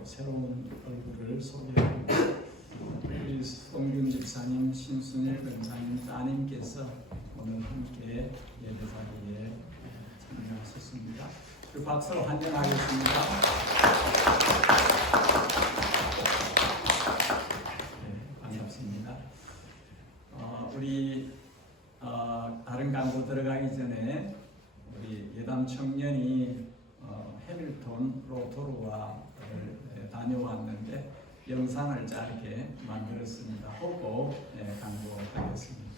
또 새로운 얼굴을 소개합니다. 우리 송균 집사님, 신순일 권사님 따님께서 오늘 함께 예배자리에 참여하셨습니다. 그 박수로 환영하겠습니다. 네, 반갑습니다. 우리 다른 강도 들어가기 전에 우리 예담 청년이 해밀턴 로토루아를 다녀왔는데 영상을 짧게 만들었습니다. 보고 강도하겠습니다.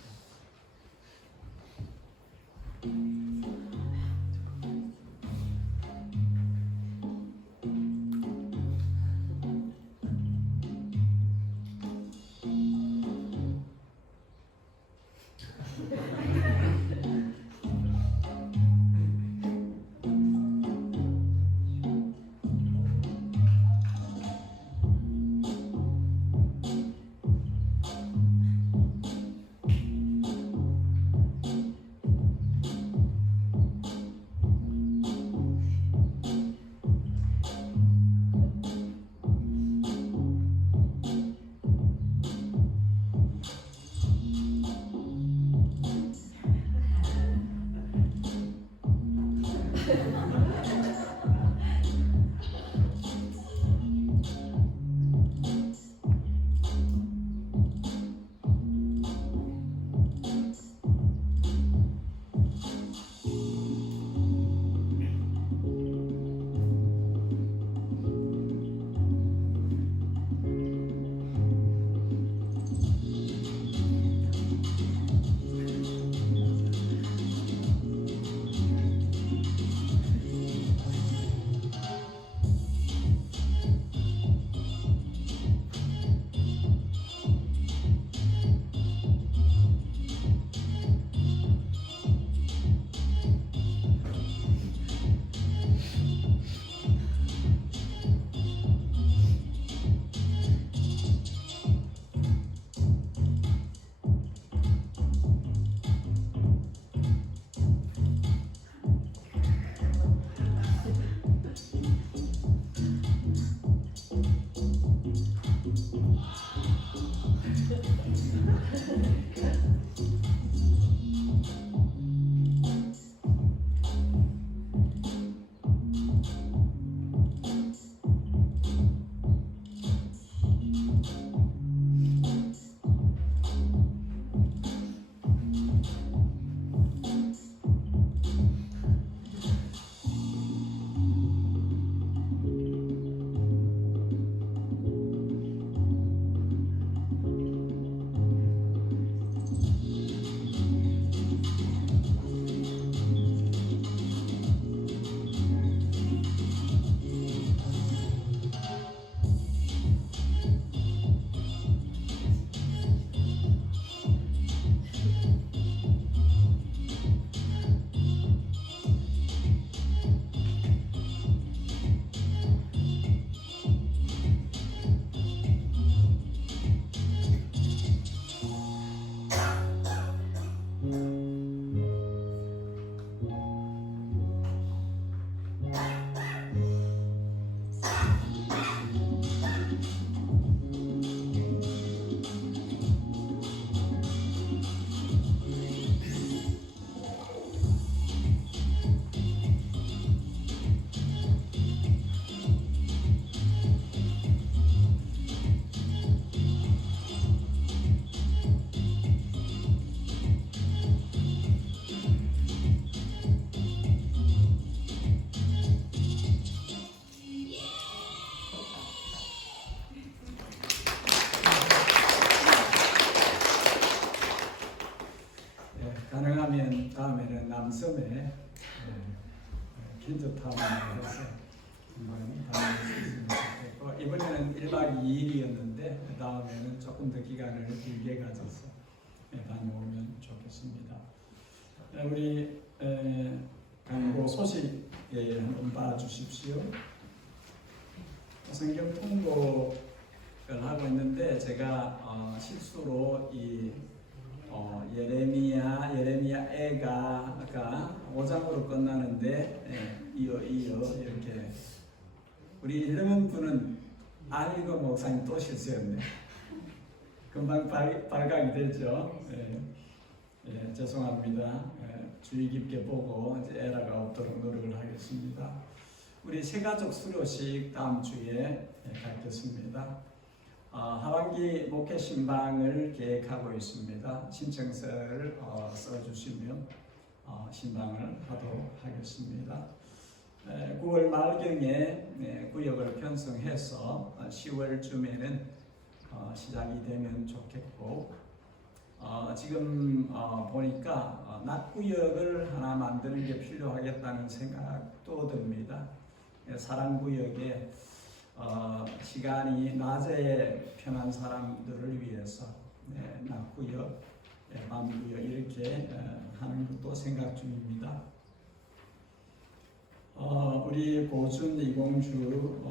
가능하면 다음에는 남섬에 킨즈타운을 해서 한번 다닐 수 있으면 좋겠고, 이번에는 1박 2일이었는데 그 다음에는 조금 더 기간을 길게 가져서 다녀오면 좋겠습니다. 우리 강고 소식 한번 봐주십시오. 성경 통독을 하고 있는데 제가 실수로 이 예레미야가 5장으로 끝나는데 이어 이렇게 우리 1년 분은 아이고 목사님 또 실수했네. 금방 발각이 되죠. 죄송합니다. 주의 깊게 보고 이제 에러가 없도록 노력을 하겠습니다. 우리 새가족 수료식 다음 주에 갖겠습니다. 하반기 목회 신방을 계획하고 있습니다. 신청서를 써주시면 신방을 하도록 하겠습니다. 9월 말경에 구역을 편성해서 10월쯤에는 시작이 되면 좋겠고, 지금 보니까 낮구역을 하나 만드는 게 필요하겠다는 생각도 듭니다. 사랑구역에 시간이 낮에 편한 사람들을 위해서 낮구역, 밤구역 이렇게 하는 것도 생각 중입니다. 우리 고준 이공주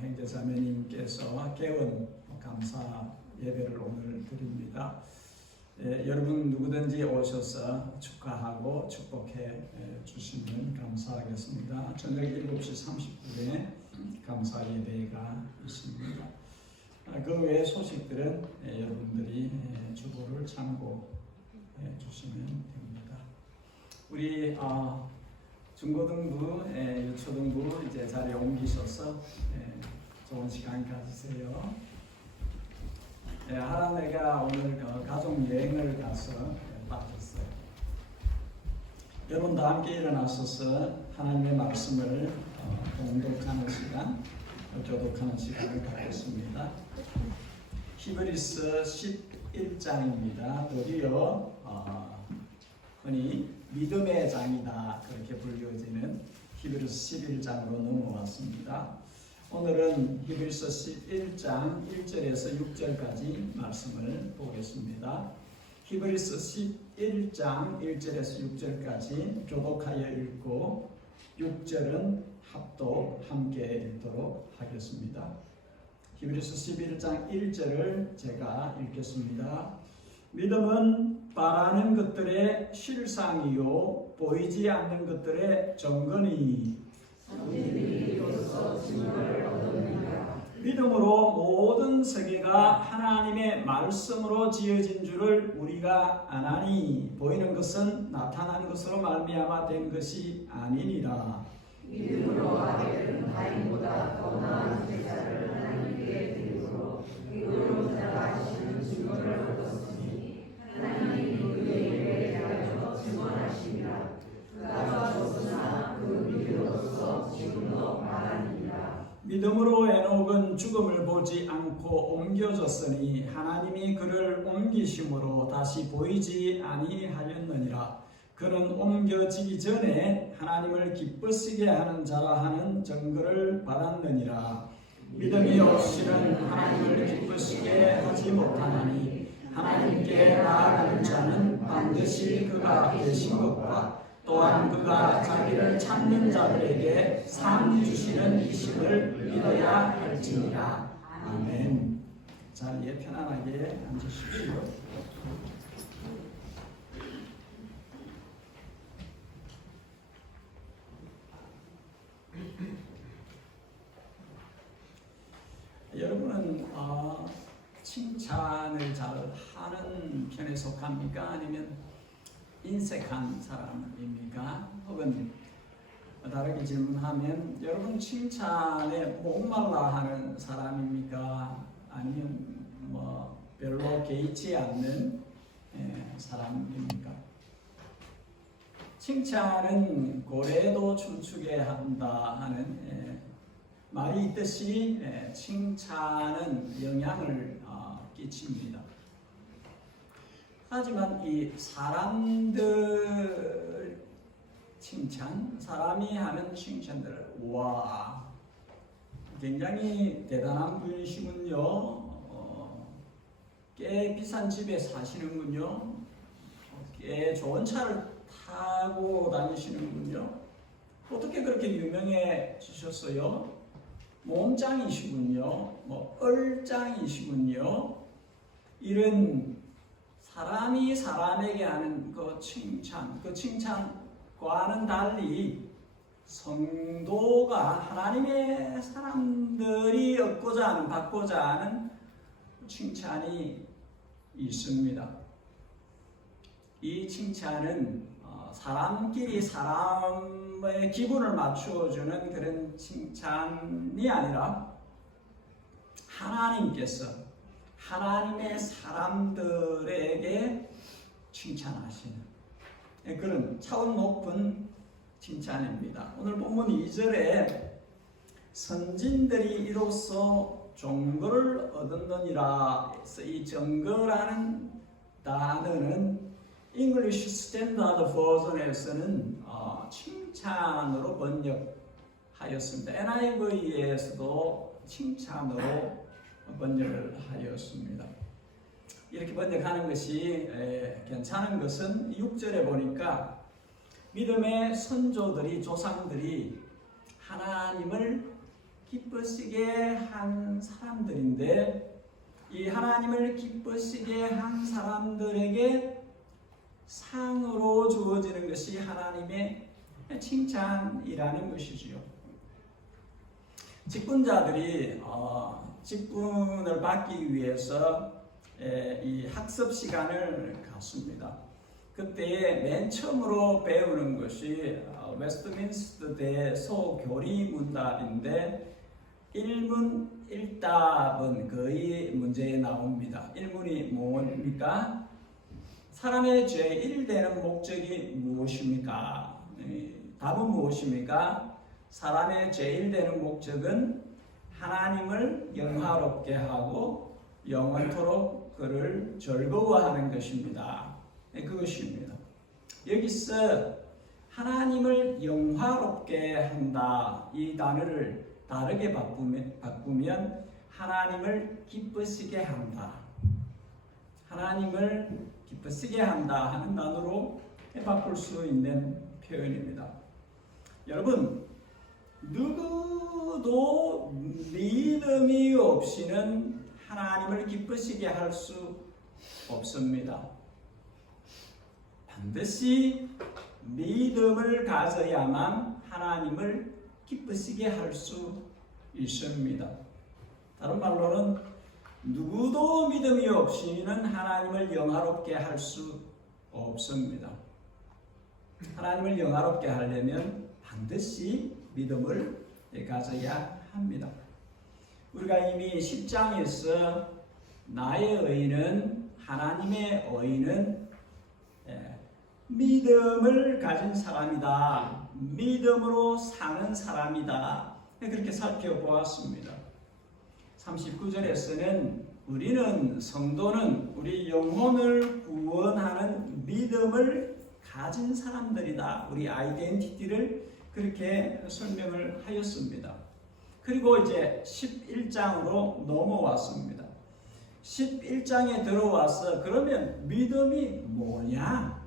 형제자매님께서 개원 감사 예배를 오늘 드립니다. 여러분 누구든지 오셔서 축하하고 축복해 주시면 감사하겠습니다. 저녁 7시 30분에 감사 예배가 있습니다. 그 외의 소식들은 여러분들이 주보를 참고해 주시면 됩니다. 우리 중고등부, 유초등부 이제 자리에 옮기셔서 좋은 시간 가지세요. 하나님가 오늘 가족 여행을 가서 빠졌어요. 여러분도 함께 일어나셔서 하나님의 말씀을 봉독하는 시간, 교독하는 시간을 갖겠습니다. 히브리서 11장입니다. 드디어 흔히 믿음의 장이다 그렇게 불려지는 히브리서 11장으로 넘어왔습니다. 오늘은 히브리서 11장 1절에서 6절까지 말씀을 보겠습니다. 히브리서 11장 1절에서 6절까지 교독하여 읽고 6절은 합독 함께 읽도록 하겠습니다. 히브리서 11장 1절을 제가 읽겠습니다. 믿음은 바라는 것들의 실상이요 보이지 않는 것들의 증거니 믿음으로 모든 세계가 하나님의 말씀으로 지어진 줄을 우리가 아나니 보이는 것은 나타난 것으로 말미암아 된 것이 아니니라. 믿음으로 아벨은 가인보다 더 나은 제사를 하나님께 드리므로 의로운 자가 하시는 증거를 얻었으니 하나님이 그의 일에 대하여 증언하시니라. 그가 죽었으나 그 믿음으로써 지금도 말하니라. 믿음으로 에녹은 죽음을 보지 않고 옮겨졌으니 하나님이 그를 옮기심으로 다시 보이지 아니하였느니라. 그는 옮겨지기 전에 하나님을 기쁘시게 하는 자라 하는 증거를 받았느니라. 믿음이 없이는 하나님을 기쁘시게 하지 못하나니 하나님께 나아가는 자는 반드시 그가 계신 것과 또한 그가 자기를 찾는 자들에게 상 주시는 이심을 믿어야 할지니라. 아멘. 자리에 편안하게 앉으십시오. 여러분은 칭찬을 잘 하는 편에 속합니까? 아니면 인색한 사람입니까? 혹은 다르게 질문하면 여러분 칭찬에 목말라 하는 사람입니까? 아니면 별로 개의치 않는 사람입니까? 칭찬은 고래도 춤추게 한다 하는 말이 있듯이 칭찬은 영향을 끼칩니다. 하지만 이 사람들 칭찬, 사람이 하는 칭찬들, 와, 굉장히 대단한 분이시군요. 꽤 비싼 집에 사시는군요. 꽤 좋은 차를 타고 다니시는군요. 어떻게 그렇게 유명해지셨어요? 몸짱이시군요. 얼짱이시군요. 이런 사람이 사람에게 하는 그 칭찬과는 달리 성도가 하나님의 사람들이 얻고자 하는, 받고자 하는 칭찬이 있습니다. 이 칭찬은 사람끼리 사람의 기분을 맞추어주는 그런 칭찬이 아니라 하나님께서 하나님의 사람들에게 칭찬하시는 그런 차원 높은 칭찬입니다. 오늘 본문 2절에 선진들이 이로써 종거를 얻었느니라 해서 이 종거라는 단어는 English Standard Version에서는 칭찬으로 번역하였습니다. NIV에서도 칭찬으로 번역을 하였습니다. 이렇게 번역하는 것이 괜찮은 것은 6절에 보니까 믿음의 선조들이, 조상들이 하나님을 기쁘시게 한 사람들인데, 이 하나님을 기쁘시게 한 사람들에게 상으로 주어지는 것이 하나님의 칭찬이라는 것이지요. 직분자들이 직분을 받기 위해서 이 학습 시간을 갖습니다. 그때 맨 처음으로 배우는 것이 웨스트민스터 대 소교리 문답인데 1문 1답은 거의 문제에 나옵니다. 1문이 뭡니까? 사람의 제1 되는 목적이 무엇입니까? 답은 무엇입니까? 사람의 제1 되는 목적은 하나님을 영화롭게 하고 영원토록 그를 즐거워하는 것입니다. 그것입니다. 여기서 하나님을 영화롭게 한다, 이 단어를 다르게 바꾸면 하나님을 기쁘시게 한다, 하나님을 기쁘시게 한다 하는 단어로 바꿀 수 있는 표현입니다. 여러분, 누구도 믿음이 없이는 하나님을 기쁘시게 할 수 없습니다. 반드시 믿음을 가져야만 하나님을 기쁘시게 할 수 있습니다. 다른 말로는 누구도 믿음이 없이는 하나님을 영화롭게 할 수 없습니다. 하나님을 영화롭게 하려면 반드시 믿음을 가져야 합니다. 우리가 이미 10장에서 나의 의는, 하나님의 의는 믿음을 가진 사람이다, 믿음으로 사는 사람이다, 그렇게 살펴보았습니다. 39절에서는 우리는, 성도는 우리 영혼을 구원하는 믿음을 가진 사람들이다, 우리 아이덴티티를 그렇게 설명을 하였습니다. 그리고 이제 11장으로 넘어왔습니다. 11장에 들어와서 그러면 믿음이 뭐냐?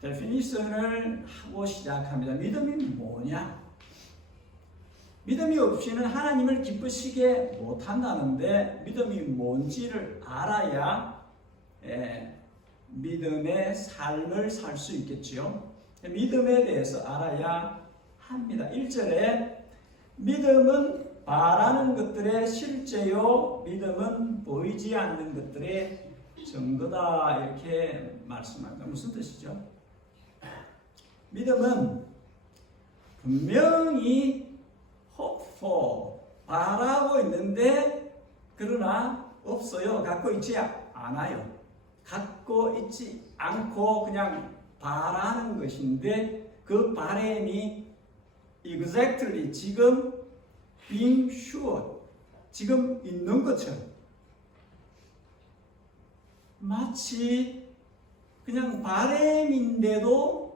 데피니션을 하고 시작합니다. 믿음이 뭐냐? 믿음이 없이는 하나님을 기쁘시게 못한다는데 믿음이 뭔지를 알아야 믿음의 삶을 살 수 있겠지요. 믿음에 대해서 알아야 합니다. 1절에 믿음은 바라는 것들의 실제요, 믿음은 보이지 않는 것들의 증거다, 이렇게 말씀합니다. 무슨 뜻이죠? 믿음은 분명히 hope for, 바라고 있는데 그러나 없어요. 갖고 있지 않아요. 갖고 있지 않고 그냥 바라는 것인데 그 바람이 exactly 지금 being sure, 지금 있는 것처럼 마치 그냥 바람인데도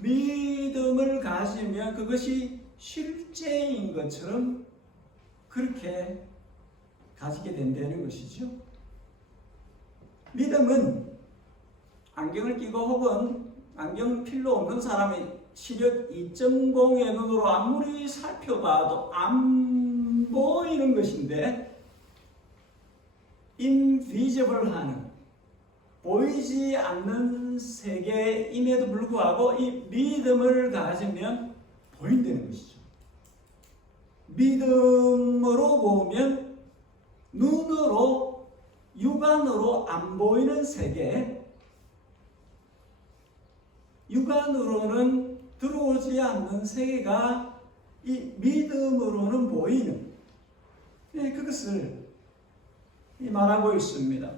믿음을 가지면 그것이 실제인 것처럼 그렇게 가지게 된다는 것이죠. 믿음은 안경을 끼고 혹은 안경 필요 없는 사람이 시력 2.0의 눈으로 아무리 살펴봐도 안 보이는 것인데 invisible 하는, 보이지 않는 세계임에도 불구하고 이 믿음을 가지면 보인다는 것이죠. 믿음으로 보면 눈으로 육안으로 안 보이는 세계, 육안으로는 들어오지 않는 세계가 이 믿음으로는 보이는, 그것을 말하고 있습니다.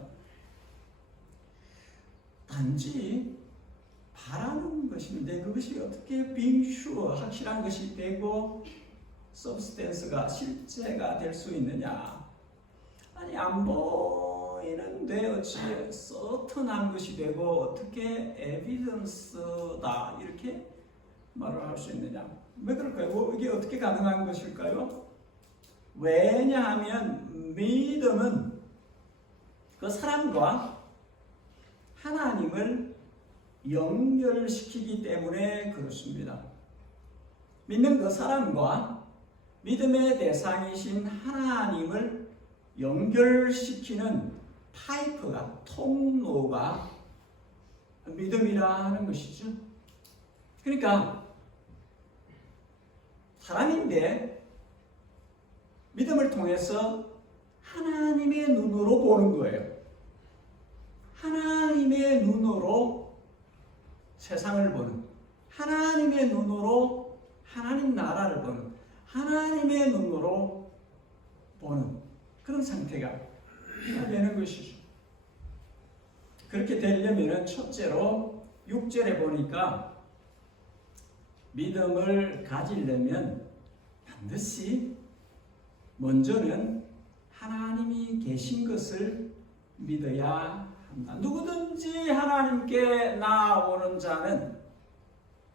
단지 바라는 것인데 그것이 어떻게 being sure, 확실한 것이 되고 substance가 실제가 될 수 있느냐? 아니 안 보이는데 어찌 certain한 것이 되고 어떻게 evidence다 이렇게 말을 할 수 있느냐? 왜 그럴까요? 이게 어떻게 가능한 것일까요? 왜냐하면 믿음은 그 사람과 하나님을 연결시키기 때문에 그렇습니다. 믿는 그 사람과 믿음의 대상이신 하나님을 연결시키는 파이프가, 통로가 믿음이라 하는 것이죠. 그러니까 사람인데 믿음을 통해서 하나님의 눈으로 보는 거예요. 하나님의 눈으로 세상을 보는, 하나님의 눈으로 하나님 나라를 보는, 하나님의 눈으로 보는 그런 상태가 되는 것이죠. 그렇게 되려면 첫째로 6절에 보니까 믿음을 가지려면 반드시 먼저는 하나님이 계신 것을 믿어야 한다. 누구든지 하나님께 나아오는 자는,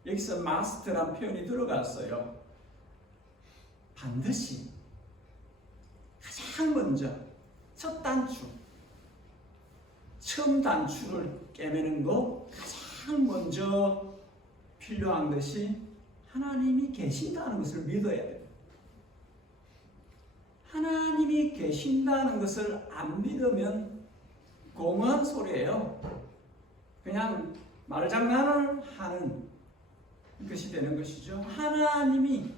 여기서 마스터란 표현이 들어갔어요. 반드시 가장 먼저 첫 단추, 처음 단추를 깨매는 거 가장 먼저 필요한 것이 하나님이 계신다는 것을 믿어야 돼요. 하나님이 계신다는 것을 안 믿으면 공허한 소리예요. 그냥 말장난을 하는 것이 되는 것이죠. 하나님이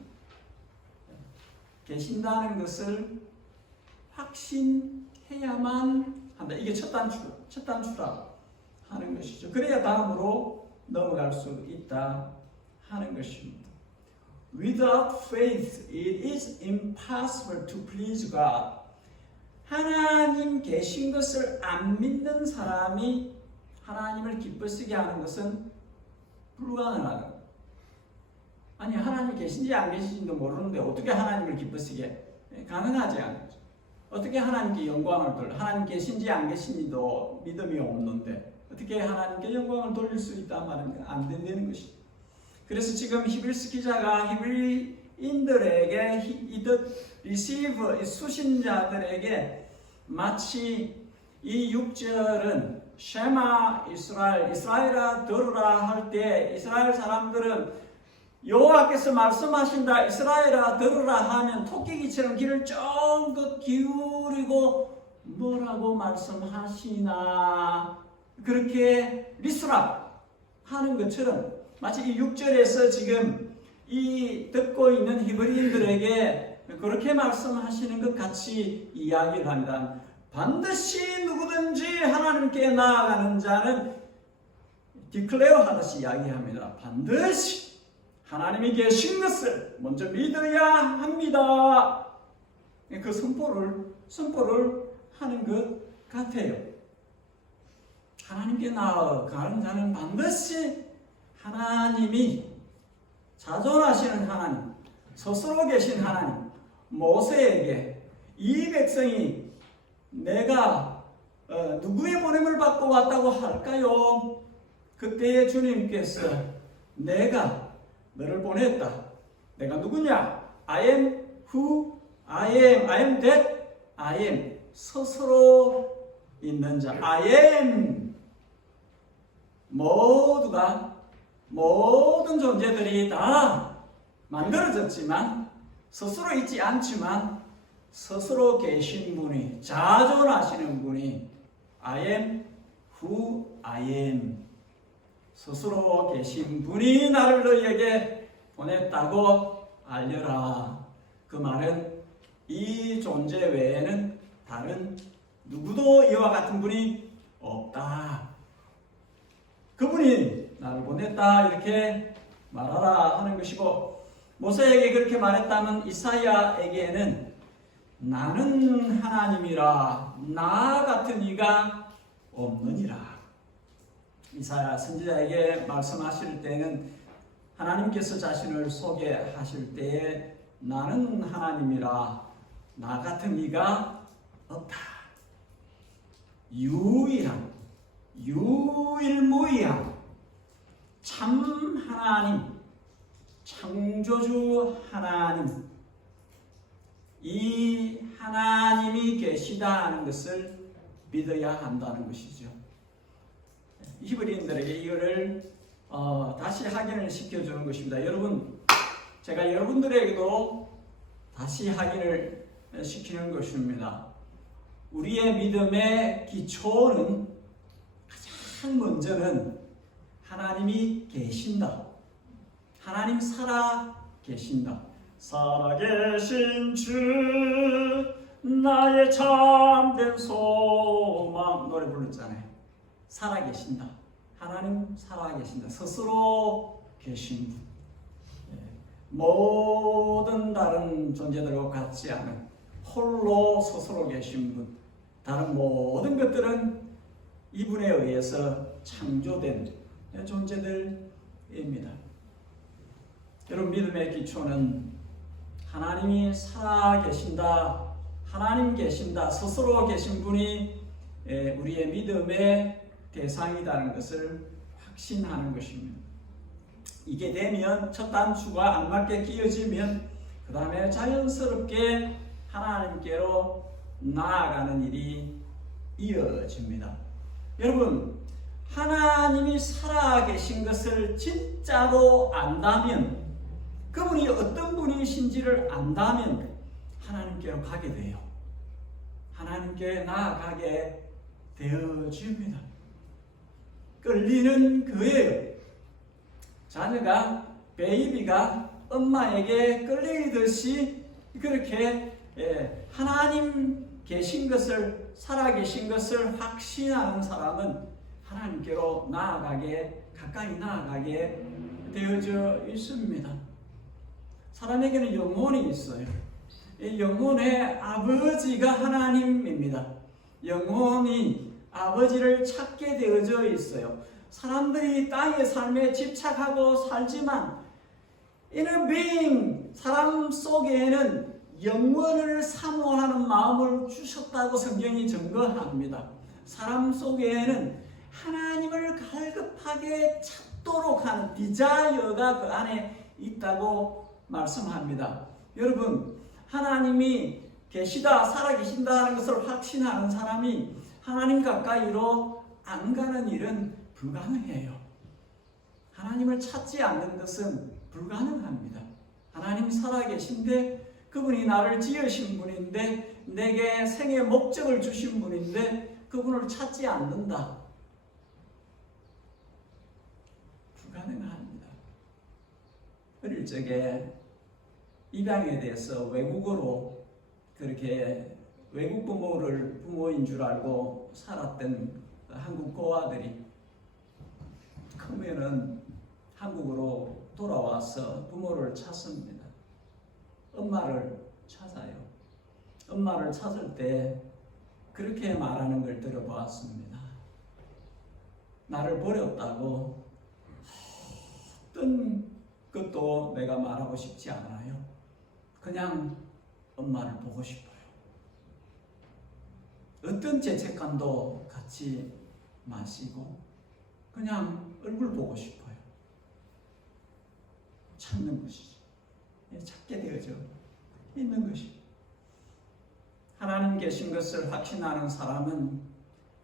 계신다는 것을 확신해야만 한다. 이게 첫 단추라 하는 것이죠. 그래야 다음으로 넘어갈 수 있다 하는 것입니다. Without faith, it is impossible to please God. 하나님 계신 것을 안 믿는 사람이 하나님을 기쁘시게 하는 것은 불가능하다. 아니 하나님 계신지 안 계신지도 모르는데 어떻게 하나님을 기쁘시게? 가능하지 않죠. 어떻게 하나님께 영광을 돌려? 하나님 계신지 안 계신지도 믿음이 없는데 어떻게 하나님께 영광을 돌릴 수 있단 말입니까? 안 된다는 것이죠. 그래서 지금 히브리스 기자가 히브리인들에게 receive 수신자들에게 마치 이 6절은 쉐마 이스라엘아 들으라 할 때 이스라엘 사람들은 여호와께서 말씀하신다 이스라엘아 들으라 하면 토끼기처럼 귀를 쫑긋 기울이고 뭐라고 말씀하시나 그렇게 리스라 하는 것처럼 마치 이 6절에서 지금 이 듣고 있는 히브리인들에게 그렇게 말씀하시는 것 같이 이야기를 합니다. 반드시 누구든지 하나님께 나아가는 자는 디클레어 하듯이 이야기합니다. 반드시 하나님이 계신 것을 먼저 믿어야 합니다. 그 선포를 하는 것 같아요. 하나님께 나아가는 자는 반드시 하나님이 자존하시는 하나님, 스스로 계신 하나님, 모세에게 이 백성이 내가 누구의 보냄을 받고 왔다고 할까요? 그때에 주님께서 내가 너를 보냈다. 내가 누구냐? I am who I am. I am that I am. 스스로 있는 자. I am. 모든 존재들이 다 만들어졌지만 스스로 있지 않지만 스스로 계신 분이 자존하시는 분이 I am who I am. 스스로 계신 분이 나를 너희에게 보냈다고 알려라. 그 말은 이 존재 외에는 다른 누구도 이와 같은 분이 없다. 그분이 나를 보냈다 이렇게 말하라 하는 것이고, 모세에게 그렇게 말했다면 이사야에게는 나는 하나님이라 나 같은 이가 없느니라. 이사야 선지자에게 말씀하실 때는 하나님께서 자신을 소개하실 때에 나는 하나님이라 나 같은 이가 없다. 유일한 유일무이한 참 하나님, 창조주 하나님, 이 하나님이 계시다 하는 것을 믿어야 한다는 것이죠. 히브리인들에게 이거를 다시 확인을 시켜주는 것입니다. 여러분, 제가 여러분들에게도 다시 확인을 시키는 것입니다. 우리의 믿음의 기초는 가장 먼저는 하나님이 계신다. 하나님 살아 계신다. 살아계신 주 나의 참된 소망 노래 불렀잖아요. 살아계신다. 하나님 살아계신다. 스스로 계신 분. 모든 다른 존재들과 같지 않은 홀로 스스로 계신 분. 다른 모든 것들은 이분에 의해서 창조된 존재들입니다. 여러분, 믿음의 기초는 하나님이 살아계신다, 하나님 계신다, 스스로 계신 분이 우리의 믿음의 대상이라는 것을 확신하는 것입니다. 이게 되면 첫 단추가 알맞게 끼어지면 그 다음에 자연스럽게 하나님께로 나아가는 일이 이어집니다. 여러분, 하나님이 살아계신 것을 진짜로 안다면, 그분이 어떤 분이신지를 안다면 하나님께로 가게 돼요. 하나님께 나아가게 되어집니다. 끌리는 거예요. 자녀가, 베이비가 엄마에게 끌리듯이 그렇게 하나님 계신 것을, 살아계신 것을 확신하는 사람은 하나님께로 나아가게, 가까이 나아가게 되어져 있습니다. 사람에게는 영혼이 있어요. 이 영혼의 아버지가 하나님입니다. 영혼이 아버지를 찾게 되어져 있어요. 사람들이 땅의 삶에 집착하고 살지만 inner being, 사람 속에는 영원을 사모하는 마음을 주셨다고 성경이 증거합니다. 사람 속에는 하나님을 갈급하게 찾도록 하는 디자이어가 그 안에 있다고 말씀합니다. 여러분, 하나님이 계시다, 살아계신다 하는 것을 확신하는 사람이 하나님 가까이로 안 가는 일은 불가능해요. 하나님을 찾지 않는 것은 불가능합니다. 하나님 살아계신데, 그분이 나를 지으신 분인데, 내게 생의 목적을 주신 분인데 그분을 찾지 않는다. 불가능합니다. 어릴 적에 입양에 대해서 외국어로 그렇게 외국 부모인 줄 알고 살았던 한국 고아들이 크면은 한국으로 돌아와서 부모를 찾습니다. 엄마를 찾아요. 엄마를 찾을 때 그렇게 말하는 걸 들어보았습니다. 나를 버렸다고 어떤 것도 내가 말하고 싶지 않아요. 그냥 엄마를 보고 싶어요. 어떤 죄책감도 갖지 마시고 그냥 얼굴 보고 싶어요. 찾는 것이죠. 찾게 되어져 있는 것이. 하나님 계신 것을 확신하는 사람은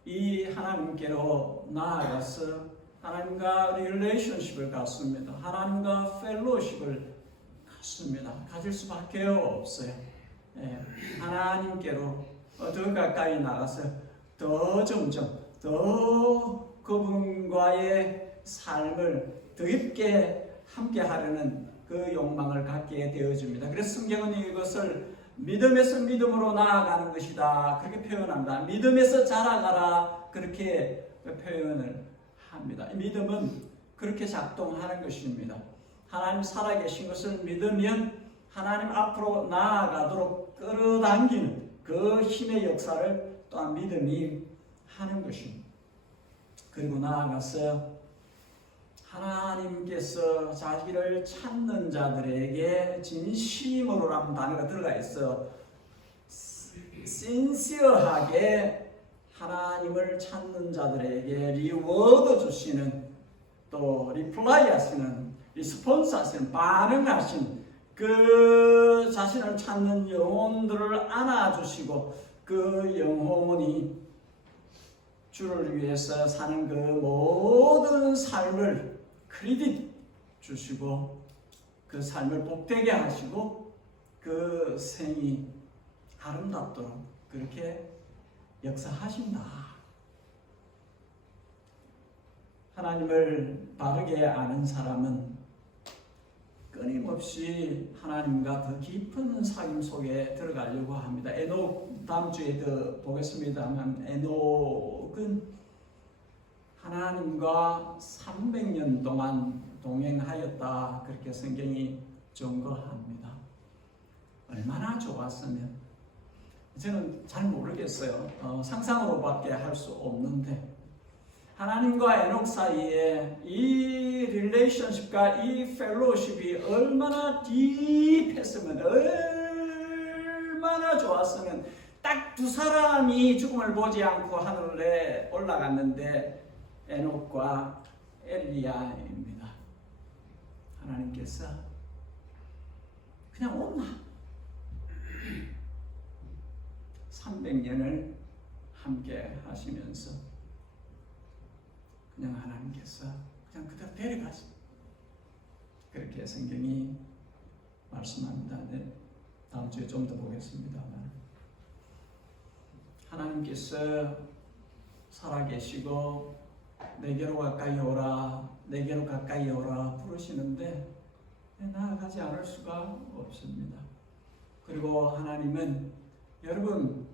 이 하나님께로 나아가서 하나님과 릴레이션십을 갖습니다. 하나님과 펠로십을 갖습니다. 가질 수밖에 없어요. 하나님께로 더 가까이 나가서 더 점점 더 그분과의 삶을 더 깊게 함께 하려는 그 욕망을 갖게 되어줍니다. 그래서 성경은 이것을 믿음에서 믿음으로 나아가는 것이다 그렇게 표현합니다. 믿음에서 자라가라 그렇게 표현을 합니다. 믿음은 그렇게 작동하는 것입니다. 하나님 살아계신 것을 믿으면 하나님 앞으로 나아가도록 끌어당기는 그 힘의 역사를 또한 믿음이 하는 것입니다. 그리고 나아가서 하나님께서 자기를 찾는 자들에게 진심으로라는 단어가 들어가 있어 신시어하게 하나님을 찾는 자들에게 리워드 주시는 또 리플라이 하시는 리스폰스 하시는 반응하시는 그 자신을 찾는 영혼들을 안아주시고 그 영혼이 주를 위해서 사는 그 모든 삶을 크레딧 주시고 그 삶을 복되게 하시고 그 생이 아름답도록 그렇게 역사하신다. 하나님을 바르게 아는 사람은 끊임없이 하나님과 더 깊은 사귐 속에 들어가려고 합니다. 에녹 다음 주에 더 보겠습니다만 에녹은 하나님과 300년 동안 동행하였다 그렇게 성경이 증거합니다. 얼마나 좋았으면 저는 잘 모르겠어요. 상상으로밖에 할 수 없는데 하나님과 에녹 사이에 이 릴레이션십과 이 펠로우십이 얼마나 딥했으면 얼마나 좋았으면 딱 두 사람이 죽음을 보지 않고 하늘에 올라갔는데 에녹과 엘리야입니다. 하나님께서 그냥 온나 300년을 함께 하시면서 그냥 하나님께서 그냥 그대로 데려가시 그렇게 성경이 말씀합니다. 네, 다음 주에 좀 더 보겠습니다만 하나님께서 살아계시고 내게로 가까이 오라 내게로 가까이 오라 부르시는데 나아가지 않을 수가 없습니다. 그리고 하나님은 여러분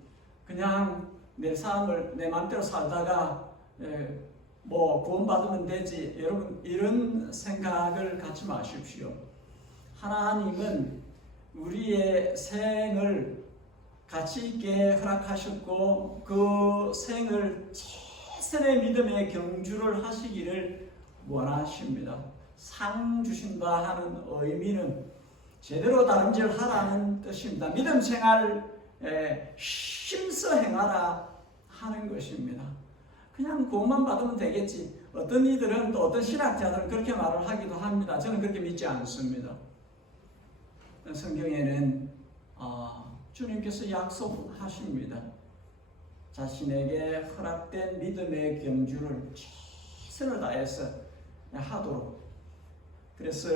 그냥 내 삶을 내 맘대로 살다가 뭐 구원받으면 되지 여러분 이런 생각을 갖지 마십시오. 하나님은 우리의 생을 가치 있게 허락하셨고 그 생을 최선의 믿음의 경주를 하시기를 원하십니다. 상 주신다 하는 의미는 제대로 다름질하라는 뜻입니다. 믿음 생활 힘써 행하라 하는 것입니다. 그냥 구원만 받으면 되겠지. 어떤 이들은 또 어떤 신학자들은 그렇게 말을 하기도 합니다. 저는 그렇게 믿지 않습니다. 성경에는 주님께서 약속하십니다. 자신에게 허락된 믿음의 경주를 최선을 다해서 하도록. 그래서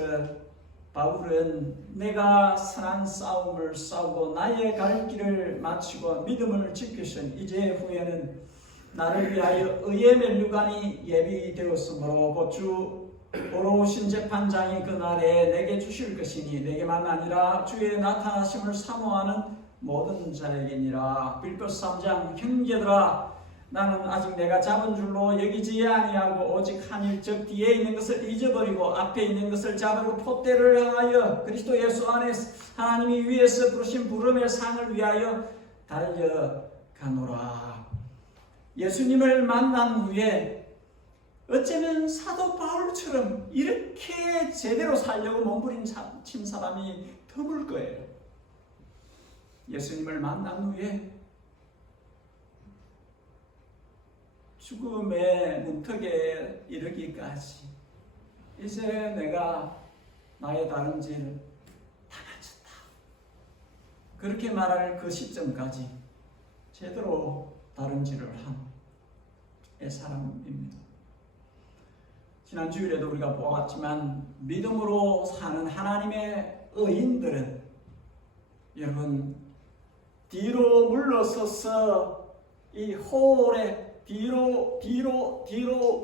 바울은 내가 선한 싸움을 싸우고 나의 갈 길을 마치고 믿음을 지키신 이제 후에는 나를 위하여 의의 면류관이 예비되었으므로 곧 주 오로우신 재판장이 그날에 내게 주실 것이니 내게만 아니라 주의 나타나심을 사모하는 모든 자에게니라. 빌립보서 3장 형제들아 나는 아직 내가 잡은 줄로 여기지 아니하고 오직 한 일 즉 뒤에 있는 것을 잊어버리고 앞에 있는 것을 잡으고 폿대를 향하여 그리스도 예수 안에서 하나님이 위에서 부르신 부름의 상을 위하여 달려가노라. 예수님을 만난 후에 어쩌면 사도 바울처럼 이렇게 제대로 살려고 몸부림친 사람이 드물 거예요. 예수님을 만난 후에 죽음의 문턱에 이르기까지 이제 내가 나의 다름질 다 마쳤다. 그렇게 말할 그 시점까지 제대로 다름질을 한 사람입니다. 지난 주일에도 우리가 보았지만 믿음으로 사는 하나님의 의인들은 여러분 뒤로 물러서서 이 호울에 뒤로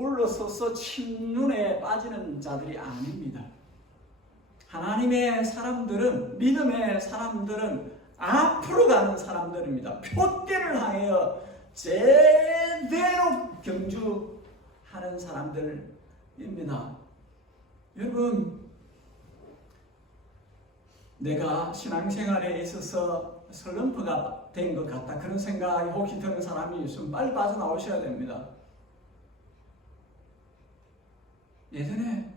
물러서서 침눈에 빠지는 자들이 아닙니다. 하나님의 사람들은, 믿음의 사람들은 앞으로 가는 사람들입니다. 표대를 하여 제대로 경주하는 사람들입니다. 여러분, 내가 신앙생활에 있어서 슬럼프가 된 것 같다, 그런 생각이 혹시 드는 사람이 있으면 빨리 빠져나오셔야 됩니다. 예전에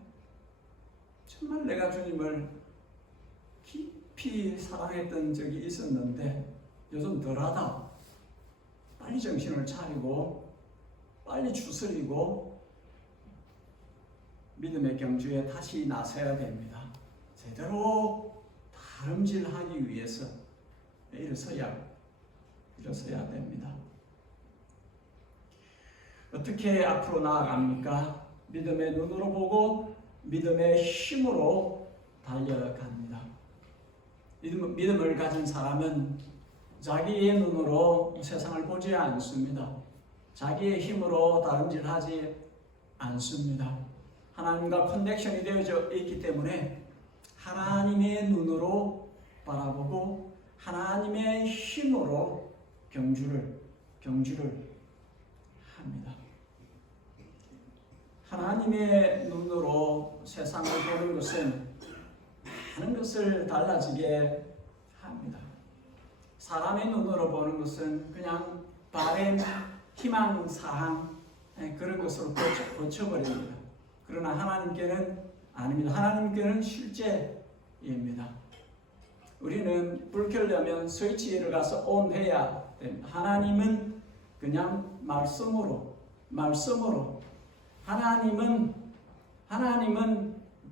정말 내가 주님을 깊이 사랑했던 적이 있었는데 요즘 덜하다. 빨리 정신을 차리고 빨리 추스리고 믿음의 경주에 다시 나서야 됩니다. 제대로 다름질하기 위해서 일어서야 됩니다. 어떻게 앞으로 나아갑니까? 믿음의 눈으로 보고 믿음의 힘으로 달려갑니다. 믿음을 가진 사람은 자기의 눈으로 세상을 보지 않습니다. 자기의 힘으로 다름질하지 않습니다. 하나님과 커넥션이 되어져 있기 때문에 하나님의 눈으로 바라보고 하나님의 힘으로 경주를 합니다. 하나님의 눈으로 세상을 보는 것은 많은 것을 달라지게 합니다. 사람의 눈으로 보는 것은 그냥 바램, 희망, 사항 그런 것으로 고쳐버립니다. 그러나 하나님께는 아닙니다. 하나님께는 실제입니다. 우리는 불 켜려면 스위치를 가서 온 해야 됩니다. 하나님은 그냥 말씀으로 하나님은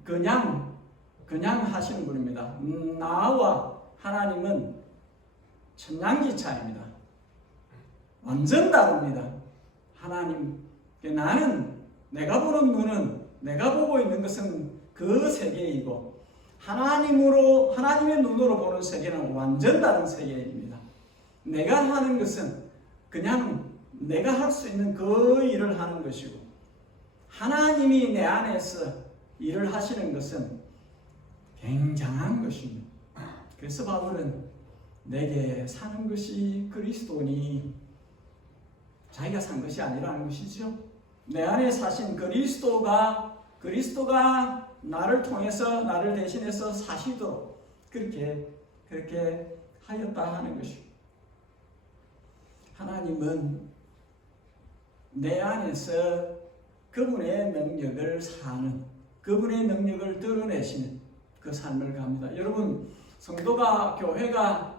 그냥 하시는 분입니다. 나와 하나님은 천냥기차입니다. 완전 다릅니다. 하나님, 나는 내가 보는 눈은, 내가 보고 있는 것은 그 세계이고 하나님의 눈으로 보는 세계는 완전 다른 세계입니다. 내가 하는 것은 그냥 내가 할 수 있는 그 일을 하는 것이고 하나님이 내 안에서 일을 하시는 것은 굉장한 것입니다. 그래서 바울은 내게 사는 것이 그리스도니, 자기가 산 것이 아니라는 것이죠. 내 안에 사신 그리스도가 나를 통해서, 나를 대신해서 사시도록 그렇게 하였다 하는 것입니다. 하나님은 내 안에서 그분의 능력을 사는, 그분의 능력을 드러내시는 그 삶을 갑니다. 여러분, 성도가, 교회가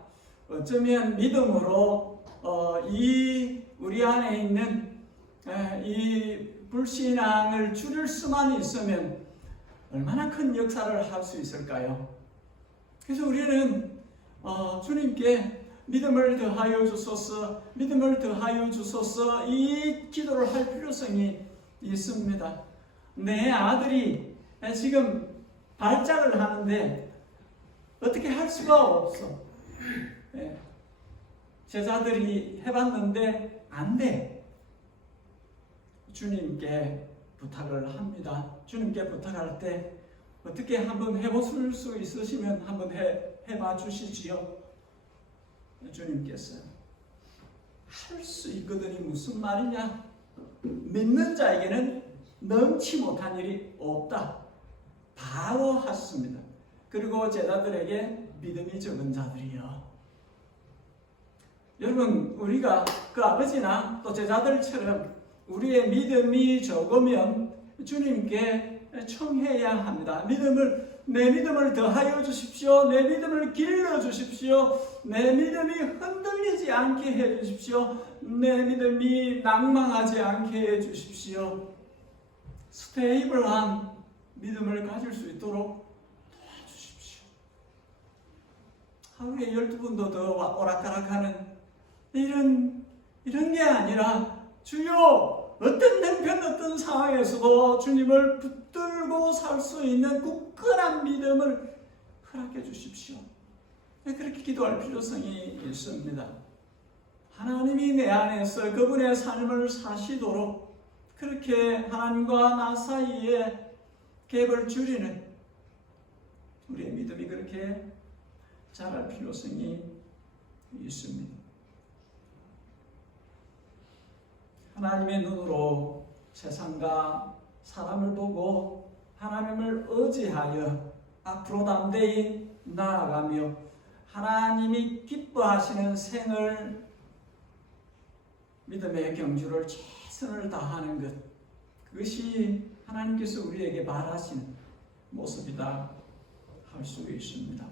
어쩌면 믿음으로 우리 안에 있는 이 불신앙을 줄일 수만 있으면 얼마나 큰 역사를 할 수 있을까요? 그래서 우리는 주님께 믿음을 더하여 주소서, 믿음을 더하여 주소서, 이 기도를 할 필요성이 있습니다. 내 아들이 지금 발작을 하는데 어떻게 할 수가 없어. 제자들이 해봤는데 안 돼. 주님께 부탁을 합니다. 주님께 부탁할 때 어떻게 한번 해보실 수 있으시면 한번 해봐 주시지요. 주님께서 할 수 있거든이 무슨 말이냐? 믿는 자에게는 넘치 못한 일이 없다. 바로 하셨습니다. 그리고 제자들에게 믿음이 적은 자들이여. 여러분, 우리가 그 아버지나 또 제자들처럼 우리의 믿음이 적으면 주님께 청해야 합니다. 내 믿음을 더하여 주십시오. 내 믿음을 길러 주십시오. 내 믿음이 흔들리지 않게 해 주십시오. 내 믿음이 낭망하지 않게 해 주십시오. 스테이블한 믿음을 가질 수 있도록 도와주십시오. 하루에 12번도 더 오락가락하는 이런 게 아니라 주여, 어떤 형편, 어떤 상황에서도 주님을 붙들고 살 수 있는 굳건한 믿음을 허락해 주십시오. 그렇게 기도할 필요성이 있습니다. 하나님이 내 안에서 그분의 삶을 사시도록 그렇게 하나님과 나 사이에 갭을 줄이는, 우리의 믿음이 그렇게 자랄 필요성이 있습니다. 하나님의 눈으로 세상과 사람을 보고 하나님을 의지하여 앞으로 담대히 나아가며 하나님이 기뻐하시는 생을 믿음의 경주를 최선을 다하는 것, 그것이 하나님께서 우리에게 바라시는 모습이다 할 수 있습니다.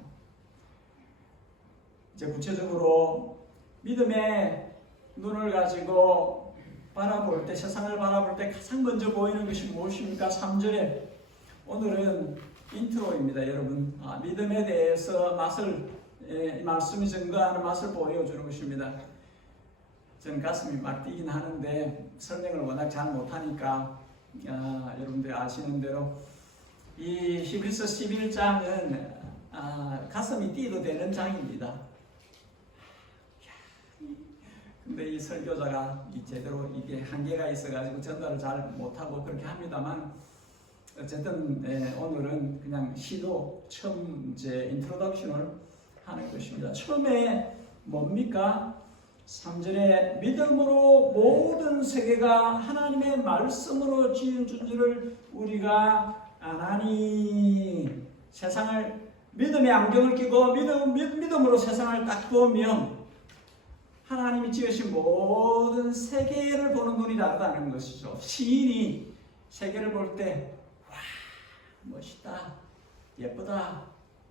이제 구체적으로 믿음의 눈을 가지고 바라볼 때, 세상을 바라볼 때 가장 먼저 보이는 것이 무엇입니까? 3절에 오늘은 인트로입니다. 여러분, 믿음에 대해서 말씀이 증거하는 맛을 보여주는 것입니다. 저는 가슴이 막 뛰긴 하는데 설명을 워낙 잘 못하니까 여러분들이 아시는 대로 이 히브리서 11장은 가슴이 뛰도 되는 장입니다. 근데 이 설교자가 제대로 이게 한계가 있어가지고 전달을 잘 못하고 그렇게 합니다만, 어쨌든 오늘은 그냥 시도 처음 이제 인트로덕션을 하는 것입니다. 처음에 뭡니까? 3절에 믿음으로 모든 세계가 하나님의 말씀으로 지은 줄을 우리가 아나니. 세상을 믿음의 안경을 끼고 믿음으로 세상을 딱 보면 하나님이 지으신 모든 세계를 보는 눈이 다르다는 것이죠. 시인이 세계를 볼 때 와, 멋있다, 예쁘다,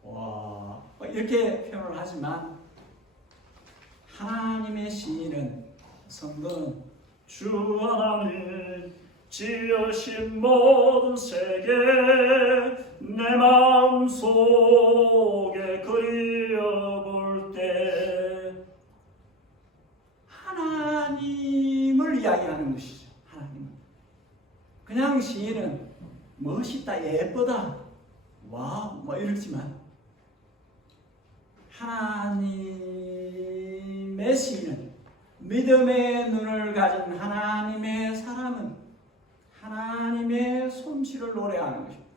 와, 이렇게 표현을 하지만 하나님의 시인은, 성도는 주 하나님 지으신 모든 세계 내 마음속에 그려볼 때 하나님을 이야기하는 것이죠. 하나님은. 그냥 시인은 멋있다, 예쁘다, 와, 뭐 이렇지만 하나님의 시인은, 믿음의 눈을 가진 하나님의 사람은 하나님의 솜씨를 노래하는 것입니다.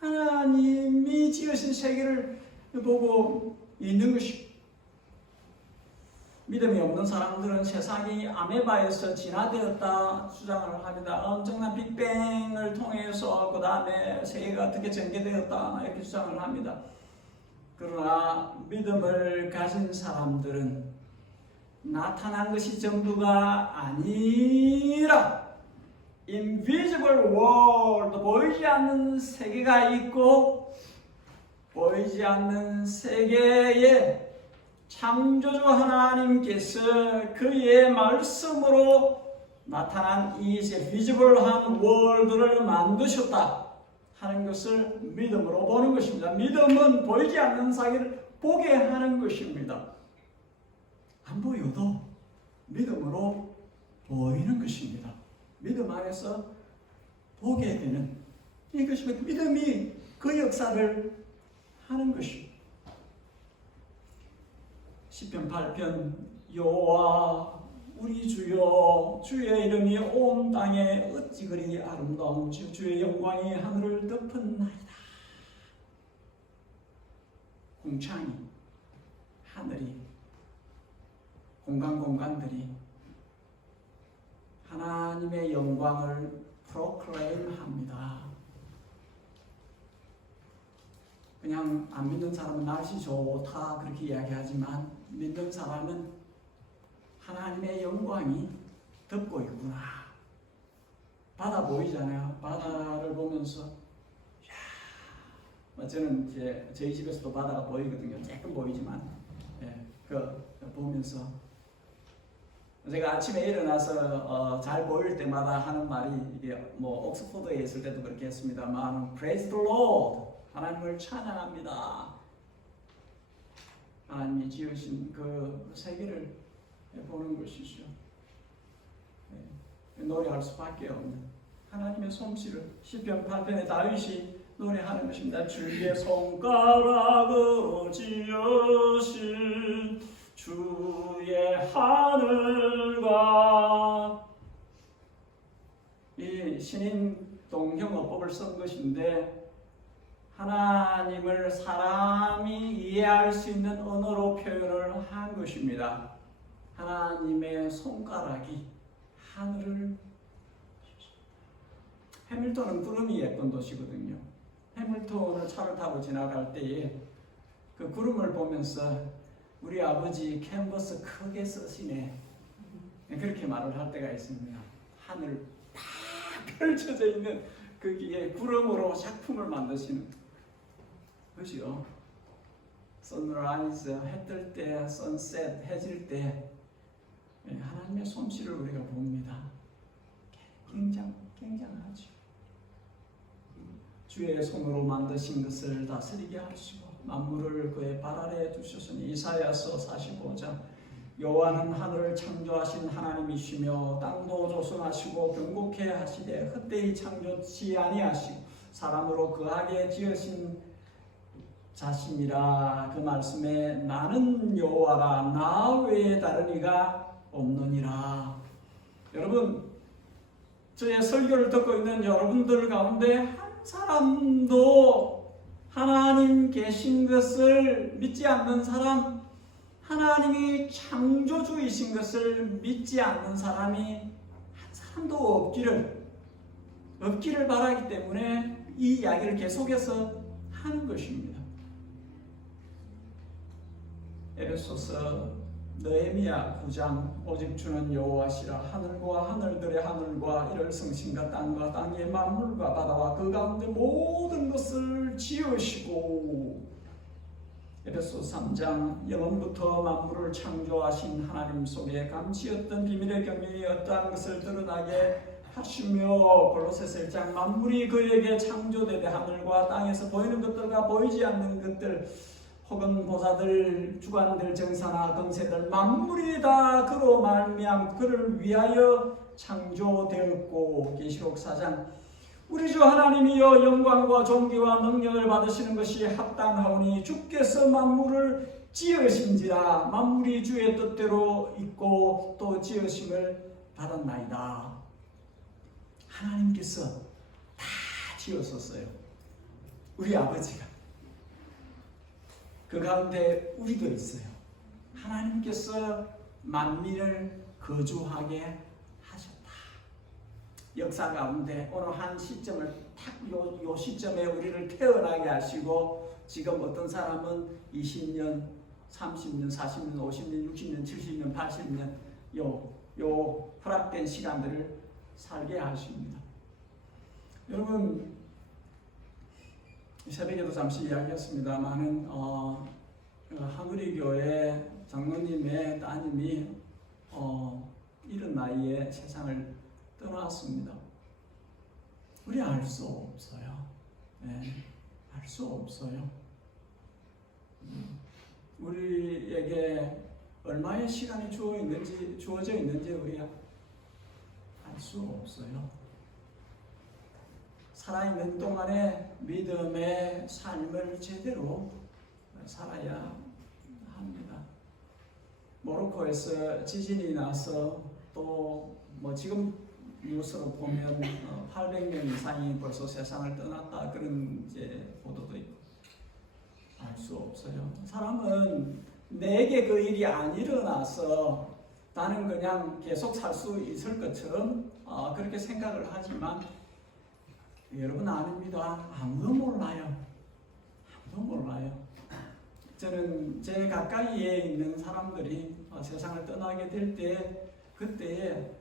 하나님이 지으신 세계를 보고 있는 것입니다. 믿음이 없는 사람들은 세상이 아메바에서 진화되었다 주장을 합니다. 엄청난 빅뱅을 통해서 그 다음에 세계가 어떻게 전개되었다 이렇게 주장을 합니다. 그러나 믿음을 가진 사람들은 나타난 것이 전부가 아니라 invisible world, 보이지 않는 세계가 있고 보이지 않는 세계에 창조주 하나님께서 그의 말씀으로 나타난 이 비지블한 월드를 만드셨다 하는 것을 믿음으로 보는 것입니다. 믿음은 보이지 않는 세계를 보게 하는 것입니다. 안 보여도 믿음으로 보이는 것입니다. 믿음 안에서 보게 되는 이것입니다. 믿음이 그 역사를 하는 것입니다. 시편 8편 여호와 우리 주여, 주의 이름이 온 땅에 어찌 그리 아름다운지 주의 영광이 하늘을 덮은나이다. 공창이, 하늘이, 공간들이 하나님의 영광을 프로클레임합니다. 그냥 안 믿는 사람은 날씨 좋다 그렇게 이야기하지만 믿는 사람은 하나님의 영광이 덮고 있구나. 바다 보이잖아요. 바다를 보면서 저는 이제 저희 집에서도 바다가 보이거든요. 조금 보이지만 보면서 제가 아침에 일어나서 잘 보일 때마다 하는 말이, 이게 뭐 옥스포드에 있을 때도 그렇게 했습니다만, Praise the Lord, 하나님을 찬양합니다. 하나님이 지으신 그 세계를 보는 것이죠. 노래할 수밖에 없는 하나님의 솜씨를 시편 8편의 다윗이 노래하는 것입니다. 주의 손가락으로 지으신 주의 하늘과, 이 신인 동형어법을 쓴 것인데 하나님을 사람이 이해할 수 있는 언어로 표현을 한 것입니다. 하나님의 손가락이 하늘을, 해밀턴은 구름이 예쁜 도시거든요. 해밀턴을 차를 타고 지나갈 때에 그 구름을 보면서 우리 아버지 캔버스 크게 쓰시네, 그렇게 말을 할 때가 있습니다. 하늘 팍 펼쳐져 있는 거기에 구름으로 작품을 만드시는 그죠? 선라이즈, 해 뜰 때, 선셋, 해질 때 하나님의 솜씨를 우리가 봅니다. 굉장하죠. 주의 손으로 만드신 것을 다스리게 하시고 만물을 그의 발 아래에 두셨으니 이사야서 45장 여호와는 하늘을 창조하신 하나님이시며 땅도 조성하시고 견고케 하시되 헛되이 창조치 아니하시고 사람으로 거하게 지으신 자신이라. 그 말씀에 나는 여호와라 나 외에 다른 이가 없느니라. 여러분, 저의 설교를 듣고 있는 여러분들 가운데 한 사람도 하나님 계신 것을 믿지 않는 사람, 하나님이 창조주이신 것을 믿지 않는 사람이 한 사람도 없기를 바라기 때문에 이 이야기를 계속해서 하는 것입니다. 에베소서 느헤미야 9장 오직 주는 여호와시라 하늘과 하늘들의 하늘과 이를 성신과 땅의 만물과 바다와 그 가운데 모든 것을 지으시고 에베소 3장 영원부터 만물을 창조하신 하나님 속에 감추었던 비밀의 경륜이 어떠한 것을 드러나게 하시며 골로새서 1장 만물이 그에게 창조되되 하늘과 땅에서 보이는 것들과 보이지 않는 것들 혹은 보좌들, 주관들, 정사나 권세들 만물이 다 그로 말미암 그를 위하여 창조되었고 계시록 4장 우리 주 하나님이여 영광과 존귀와 능력을 받으시는 것이 합당하오니 주께서 만물을 지으신지라 만물이 주의 뜻대로 있고 또 지으심을 받았나이다. 하나님께서 다 지으셨어요. 우리 아버지가. 그 가운데 우리도 있어요. 하나님께서 만민을 거주하게 하셨다. 역사 가운데 어느 한 시점을 요 시점에 우리를 태어나게 하시고 지금 어떤 사람은 20년, 30년, 40년, 50년, 60년, 70년, 80년 요 허락된 시간들을 살게 하십니다. 여러분, 새벽에도 잠시 이야기했습니다만은 하누리교회 장로님의 따님이 이른 나이에 세상을 떠났습니다. 우리 알 수 없어요. 네, 알 수 없어요. 우리에게 얼마의 시간이 주어져 있는지 우리가 알 수 없어요. 살아있는 동안에 믿음의 삶을 제대로 살아야 합니다. 모로코에서 지진이 나서 또 지금 뉴스로 보면 800명 이상이 벌써 세상을 떠났다 그런 이제 보도도 있고 알 수 없어요. 사람은 내게 그 일이 안 일어나서 나는 그냥 계속 살 수 있을 것처럼 그렇게 생각을 하지만 여러분 아닙니다. 아무도 몰라요. 저는 제 가까이에 있는 사람들이 세상을 떠나게 될 때 그때에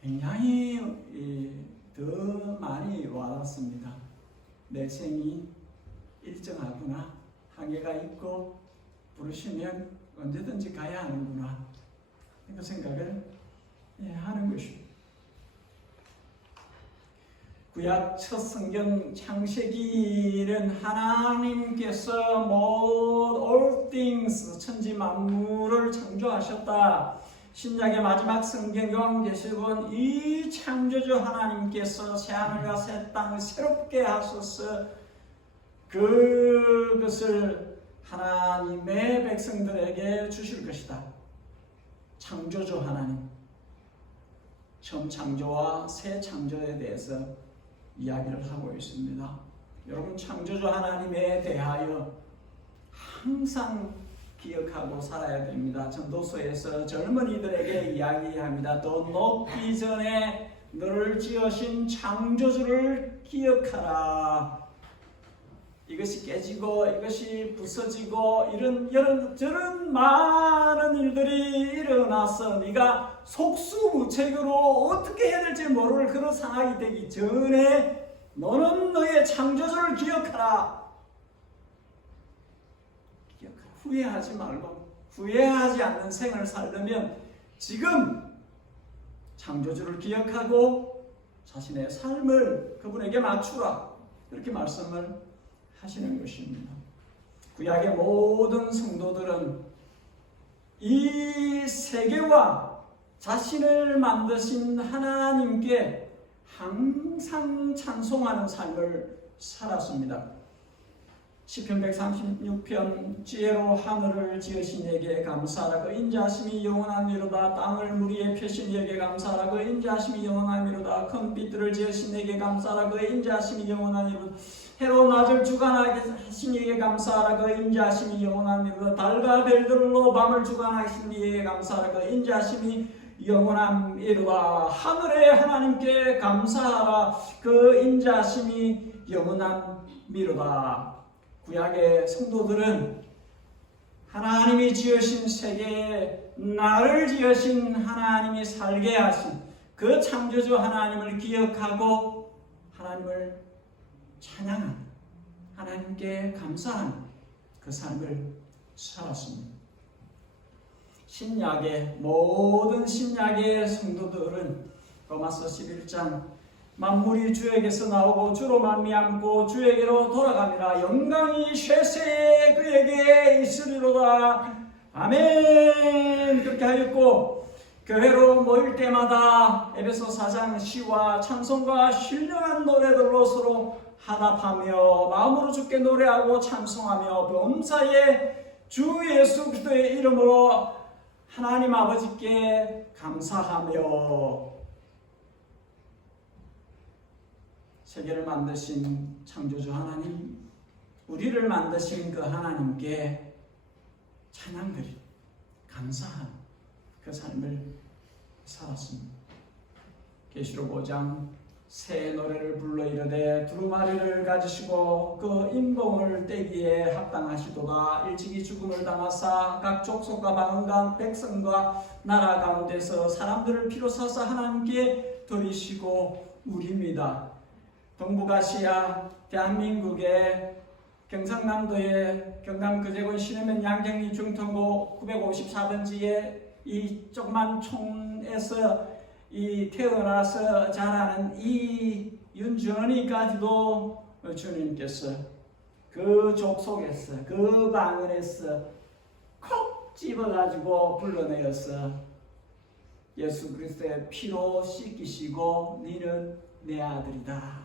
굉장히 더 많이 와닿습니다. 내 생이 일정하구나. 한계가 있고 부르시면 언제든지 가야 하는구나. 그 생각을 하는 것입니다. 구약 첫 성경 창세기는 하나님께서 all things 천지 만물을 창조하셨다. 신약의 마지막 성경 요한계시록은 이 창조주 하나님께서 새하늘과 새 땅을 새롭게 하셔서 그것을 하나님의 백성들에게 주실 것이다. 창조주 하나님, 처음 창조와 새 창조에 대해서 이야기를 하고 있습니다. 여러분 창조주 하나님에 대하여 항상 기억하고 살아야 됩니다. 전도서에서 젊은이들에게 이야기합니다. 더 높기 전에 너를 지으신 창조주를 기억하라. 이것이 깨지고 이것이 부서지고 이런 저런 많은 일들이 일어나서 네가 속수무책으로 어떻게 해야 될지 모를 그런 상황이 되기 전에 너는 너의 창조주를 기억하라. 후회하지 말고 후회하지 않는 생을 살려면 지금 창조주를 기억하고 자신의 삶을 그분에게 맞추라. 이렇게 말씀을 하시는 것입니다. 구약의 모든 성도들은 이 세계와 자신을 만드신 하나님께 항상 찬송하는 삶을 살았습니다. 시편 136편 지혜로 하늘을 지으신 이에게 감사하라. 그 인자하심이 영원하미로다. 땅을 무리에 펴신 이에게 감사하라. 그 인자하심이 영원하미로다. 큰 빛들을 지으신 이에게 감사하라. 그 인자하심이 영원하미로다. 해로 낮을 주관하게 하신 이에게 감사하라. 그 인자하심이 영원하미로다. 달과 별들로 밤을 주관하신 이에게 감사하라. 그 인자하심이 영원함이로다. 하늘의 하나님께 감사하라. 그 인자하심이 영원함이로다. 구약의 성도들은 하나님이 지으신 세계에 나를 지으신 하나님이 살게 하신 그 창조주 하나님을 기억하고 하나님을 찬양하는, 하나님께 감사하는 그 삶을 살았습니다. 신약의 모든 신약의 성도들은 로마서 11장 만물이 주에게서 나오고 주로 말미암고 주에게로 돌아갑니다. 영광이 쇠세에 그에게 있으리로다. 아멘. 그렇게 하였고 교회로 모일 때마다 에베소 4장 시와 찬송과 신령한 노래들로 서로 화답하며 마음으로 주께 노래하고 찬송하며 범사에 주 예수 그리스도의 이름으로 하나님 아버지께 감사하며 세계를 만드신 창조주 하나님, 우리를 만드신 그 하나님께 찬양드리, 감사한 그 삶을 살았습니다. 계시록 5장 새 노래를 불러 이르되 두루마리를 가지시고 그 인봉을 떼기에 합당하시도다. 일찍이 죽음을 당하사 각 족속과 방언과 백성과 나라 가운데서 사람들을 피로 사사 하나님께 드리시고 우리입니다. 동북아시아 대한민국의 경상남도의 경남 그제군 신해면 양정리 중통고 954번지에 이 조그만 촌에서 이 태어나서 자라는 이 윤전이까지도 주님께서 그 족속에서 그 방언에서 콕 집어가지고 불러내어서 예수 그리스도의 피로 씻기시고 너는 내 아들이다.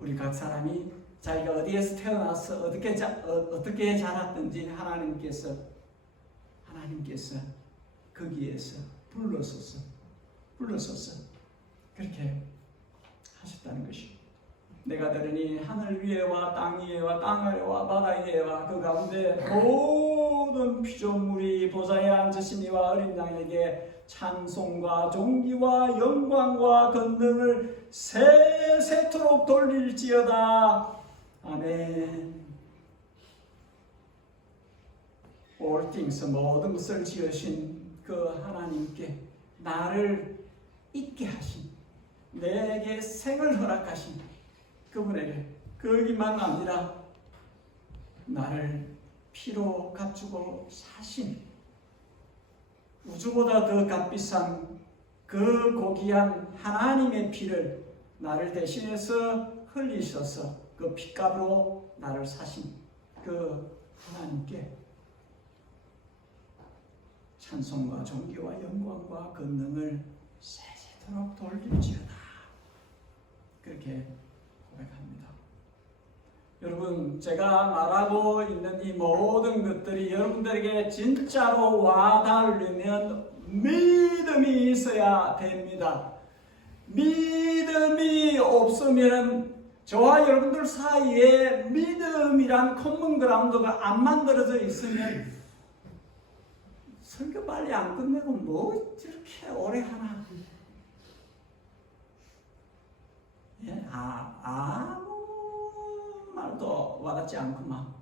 우리 각 사람이 자기가 어디에서 태어나서 어떻게 자랐든지 하나님께서 거기에서 불러서서 그렇게 하셨다는 것입니다. 내가 들으니 하늘 위에와 땅 위에와 땅 아래와 바다 위에와 그 가운데 모든 피조물이 보좌에 앉으신 이와 어린 양에게 찬송과 존귀와 영광과 권능을 세세토록 돌릴지어다. 아멘. All things, 모든 것을 지으신 그 하나님께 나를 있게 하신, 내게 생을 허락하신 그분에게 거기만 아니라 나를 피로 값주고 사신 우주보다 더 값비싼 그 고귀한 하나님의 피를 나를 대신해서 흘리셔서 그 피값으로 나를 사신 그 하나님께 찬송과 존귀와 영광과 권능을 세세토록 돌릴지어다. 그렇게 고백합니다. 여러분, 제가 말하고 있는 이 모든 것들이 여러분들에게 진짜로 와닿으려면 믿음이 있어야 됩니다. 믿음이 없으면 저와 여러분들 사이에 믿음이란 커먼 그라운드가 안 만들어져 있으면 설교 빨리 안 끝내고 뭐 저렇게 오래 하나. 예, 아무 말도 와닿지 않구만.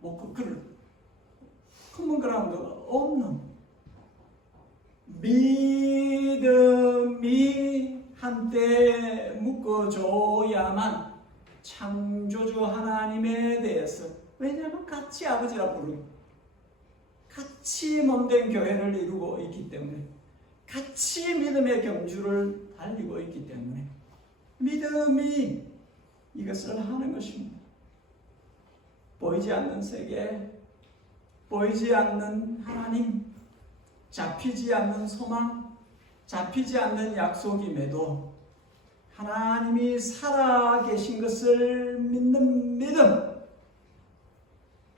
뭐 커먼 그라운드가 없는 믿음이 한때 묶어줘야만 창조주 하나님에 대해서, 왜냐하면 같이 아버지라 부르고 같이 몸된 교회를 이루고 있기 때문에, 같이 믿음의 경주를 달리고 있기 때문에 믿음이 이것을 하는 것입니다. 보이지 않는 세계, 보이지 않는 하나님, 잡히지 않는 소망, 잡히지 않는 약속임에도 하나님이 살아계신 것을 믿는 믿음,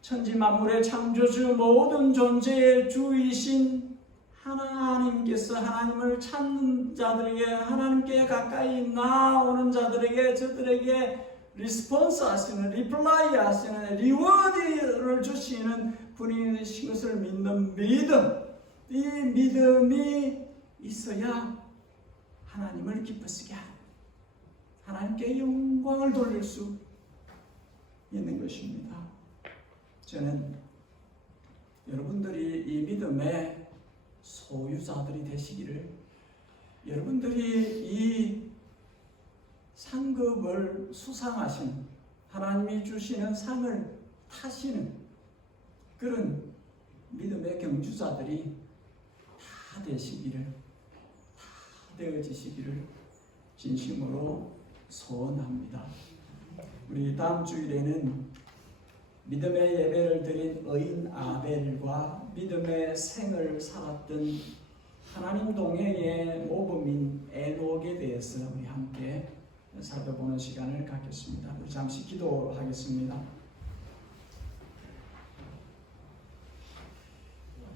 천지 만물의 창조주, 모든 존재의 주이신 하나님께서 하나님을 찾는 자들에게, 하나님께 가까이 나오는 자들에게, 저들에게 리스폰스 하시는, 리플라이 하시는, 리워드를 주시는 분이신 것을 믿는 믿음, 이 믿음이 있어야 하나님을 기쁘시게 하는, 하나님께 영광을 돌릴 수 있는 것입니다. 저는 여러분들이 이 믿음의 소유자들이 되시기를, 여러분들이 이 상급을 수상하신, 하나님이 주시는 상을 타시는 그런 믿음의 경주자들이 다 되시기를, 다 되어지시기를 진심으로 소원합니다. 우리 다음 주일에는 믿음의 예배를 드린 의인 아벨과 믿음의 생을 살았던 하나님 동행의 모범인 에녹에 대해서 우리 함께 살펴보는 시간을 갖겠습니다. 우리 잠시 기도하겠습니다.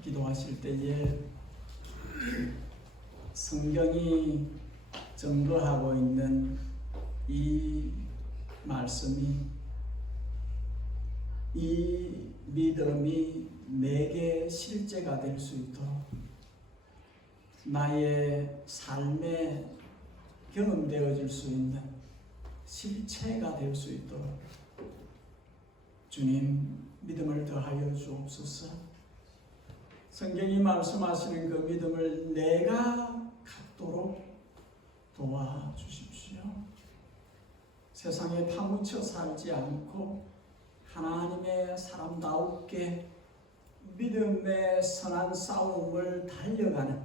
기도하실 때에 성경이 증거하고 있는 이 말씀이, 이 믿음이 내게 실제가 될 수 있도록, 나의 삶에 경험되어질 수 있는 실체가 될 수 있도록 주님 믿음을 더하여 주옵소서. 성경이 말씀하시는 그 믿음을 내가 갖도록 도와주십시오. 세상에 파묻혀 살지 않고 하나님의 사람다우게 믿음의 선한 싸움을 달려가는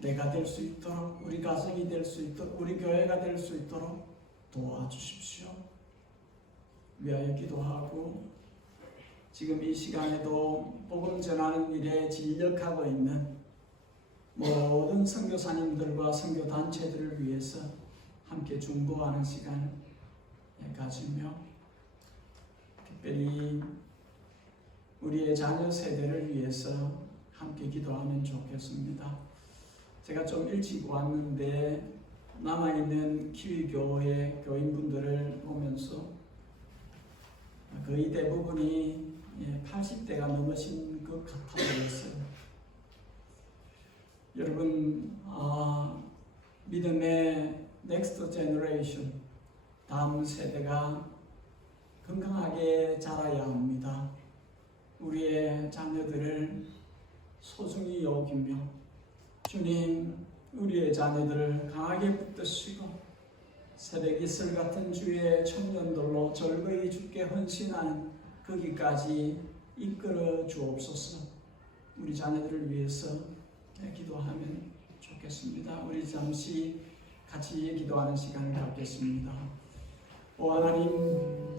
내가 될 수 있도록, 우리 가정이 될 수 있도록, 우리 교회가 될 수 있도록 도와주십시오. 위하여 기도하고, 지금 이 시간에도 복음 전하는 일에 진력하고 있는 모든 선교사님들과 선교단체들을 위해서 함께 중보하는 시간을 가지며, 특별히 우리의 자녀 세대를 위해서 함께 기도하면 좋겠습니다. 제가 좀 일찍 왔는데 남아있는 키위교회 교인분들을 보면서 거의 대부분이 80대가 넘으신 것 같아 보였어요. 여러분, 믿음의 넥스트 제너레이션, 다음 세대가 건강하게 자라야 합니다. 우리의 자녀들을 소중히 여기며, 주님, 우리의 자녀들을 강하게 붙드시고 새벽 이슬 같은 주의 청년들로 절거히 주께 헌신하는 거기까지 이끌어 주옵소서. 우리 자녀들을 위해서 기도하면 좋겠습니다. 우리 잠시 같이 기도하는 시간을 갖겠습니다. 오 하나님,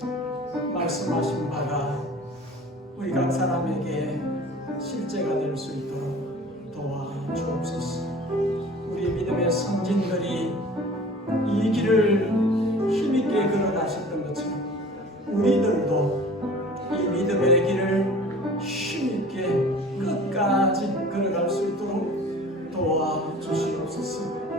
말씀하신 바가 우리 각 사람에게 실제가 될 수 있도록 도와주옵소서. 우리 믿음의 성진들이 이 길을 힘있게 걸어가셨던 것처럼 우리들도 이 믿음의 길을 힘있게 끝까지 걸어갈 수 있도록 도와주시옵소서.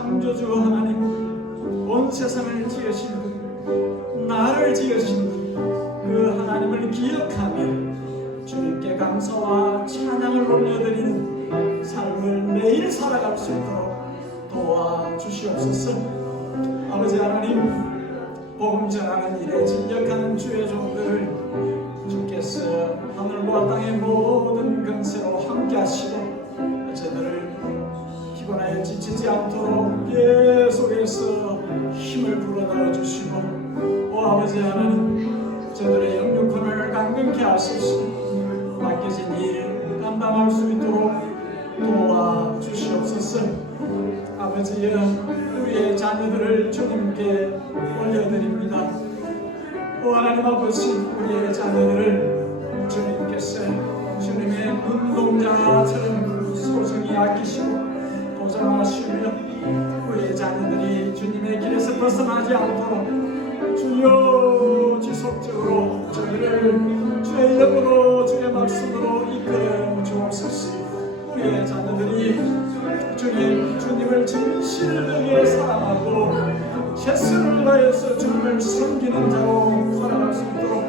창조주 하나님, 온 세상을 지으신 분, 나를 지으신 분, 그 하나님을 기억하며 주님께 감사와 찬양을 올려드리는 삶을 매일 살아갈 수 있도록 도와주시옵소서. 아버지 하나님, 복음 전하는 일에 진력하는 주의 종들을 주께서 하늘과 땅의 모든 권세로 함께 하시고 저들을 피곤하여 지치지 않도록 계속해서 힘을 불어넣어 주시고, 오 아버지 하나님, 저들의 영육혼을 강건케 하소서. 맡겨진 일 감당할 수 있도록 도와주시옵소서. 아버지여, 우리의 자녀들을 주님께 올려드립니다. 오 하나님 아버지, 우리의 자녀들을 주님께서 주님의 눈동자처럼 소중히 아끼시고 보장하시며 우리의 자녀들이 주님의 길에서 벗어나지 않도록 주여 지속적으로 저희를 주의 이름으로 주의 말씀으로 이끌어 주옵소서. 우리의 자녀들이 주님을 진실되게 사랑하고 최선을 다해서 주님을 섬기는 자로 살아갈 수 있도록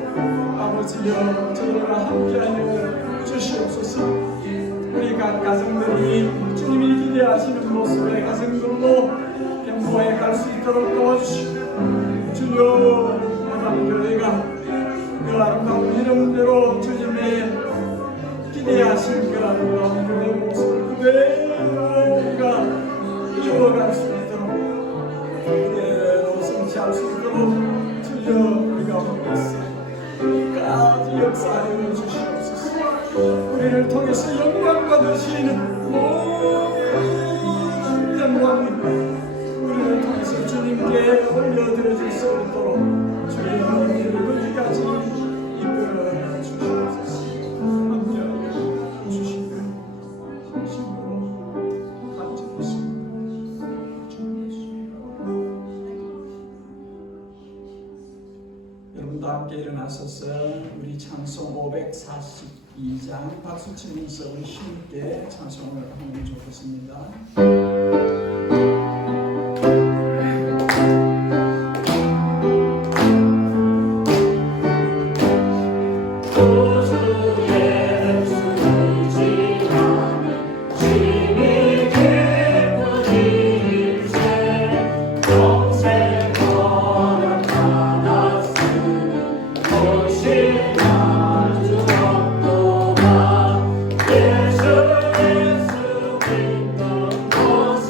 아버지여 저희와 함께하여 주시옵소서. 우리 각 가정들이 주님이 기대하시는 모습의 가정들로 행복하게 갈 수 있도록 도와주시고, 주여 해방교회가 그 아름다운 이름대로 주님의 기대하신 그 아름다운 교회 모습을 그대로 우리가 이루어갈 수 있도록, 그대로 성취할 수 있도록 주여 우리가 원해서 끝까지 역사하여 주시옵소서. 우리를 통해서 영광 받으시는 모든 영광을 우리를 통해서 주님께 올려드려 줄 수 있도록 주여 우리를 거기까지 이끌어 주시옵소서. 함께하여 주시는 신으로 감사드립니다. 여러분도 함께 일어나셔서 우리 찬송 542장 박수 치면서 우리 힘있게 찬송을 하면 좋겠습니다. 예수 믿는 모습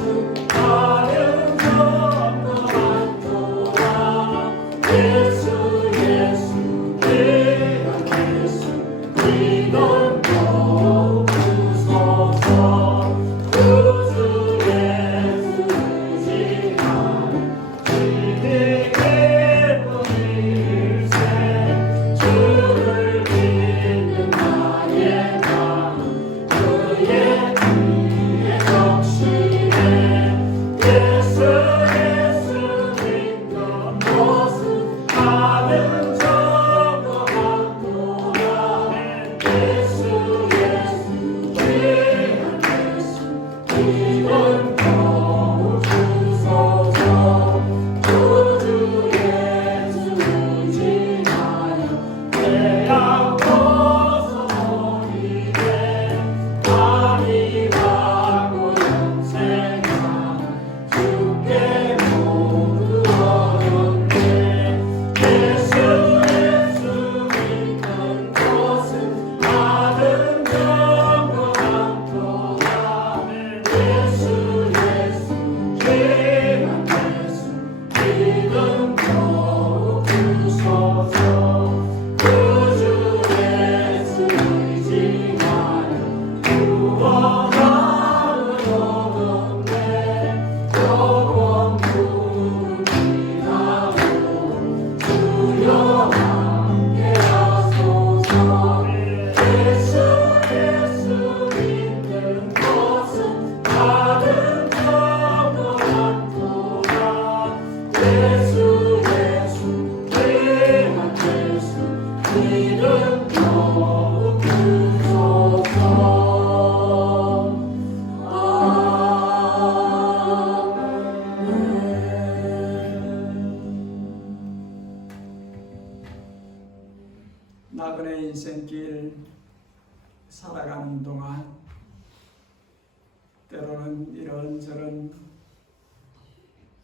때로는 이런저런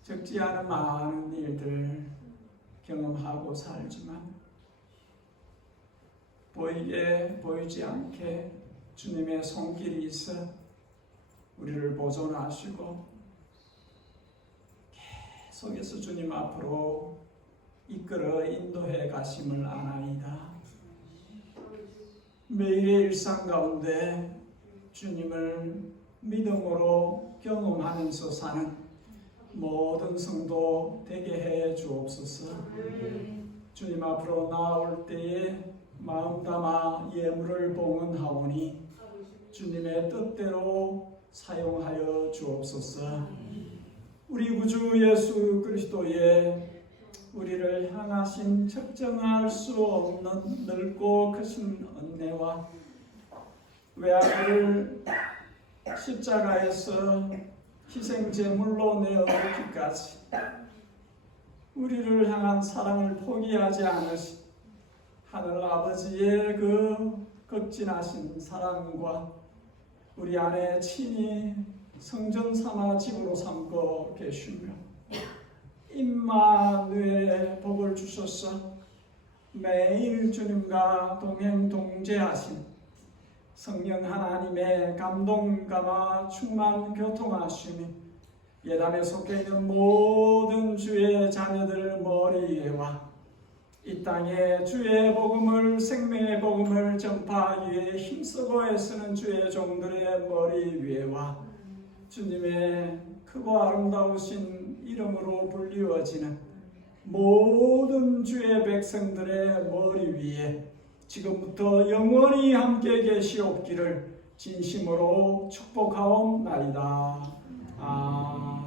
적지 않은 많은 일들 경험하고 살지만 보이게 보이지 않게 주님의 손길이 있어 우리를 보존하시고 계속해서 주님 앞으로 이끌어 인도해 가심을 아나이다. 매일의 일상 가운데 주님을 믿음으로 경험하면서 사는 모든 성도 되게 해 주옵소서. 주님 앞으로 나올 때에 마음 담아 예물을 봉헌하오니 주님의 뜻대로 사용하여 주옵소서. 우리 구주 예수 그리스도의 우리를 향하신 측정할 수 없는 넓고 크신 은혜와 외아들을 십자가에서 희생제물로 내어놓기까지 우리를 향한 사랑을 포기하지 않으신 하늘 아버지의 그 극진하신 사랑과 우리 안에 친히 성전 삼아 집으로 삼고 계시며 임마누엘의 복을 주셔서 매일 주님과 동행 동제하신 성령 하나님의 감동 감화 충만 교통하심이 예단에 속해 있는 모든 주의 자녀들 머리 위에와 이 땅에 주의 복음을 생명의 복음을 전파하기 위해 힘쓰고 애쓰는 주의 종들의 머리 위에와 주님의 크고 아름다우신 이름으로 불리워지는 모든 주의 백성들의 머리 위에 지금부터 영원히 함께 계시옵기를 진심으로 축복하옵나이다. 아멘.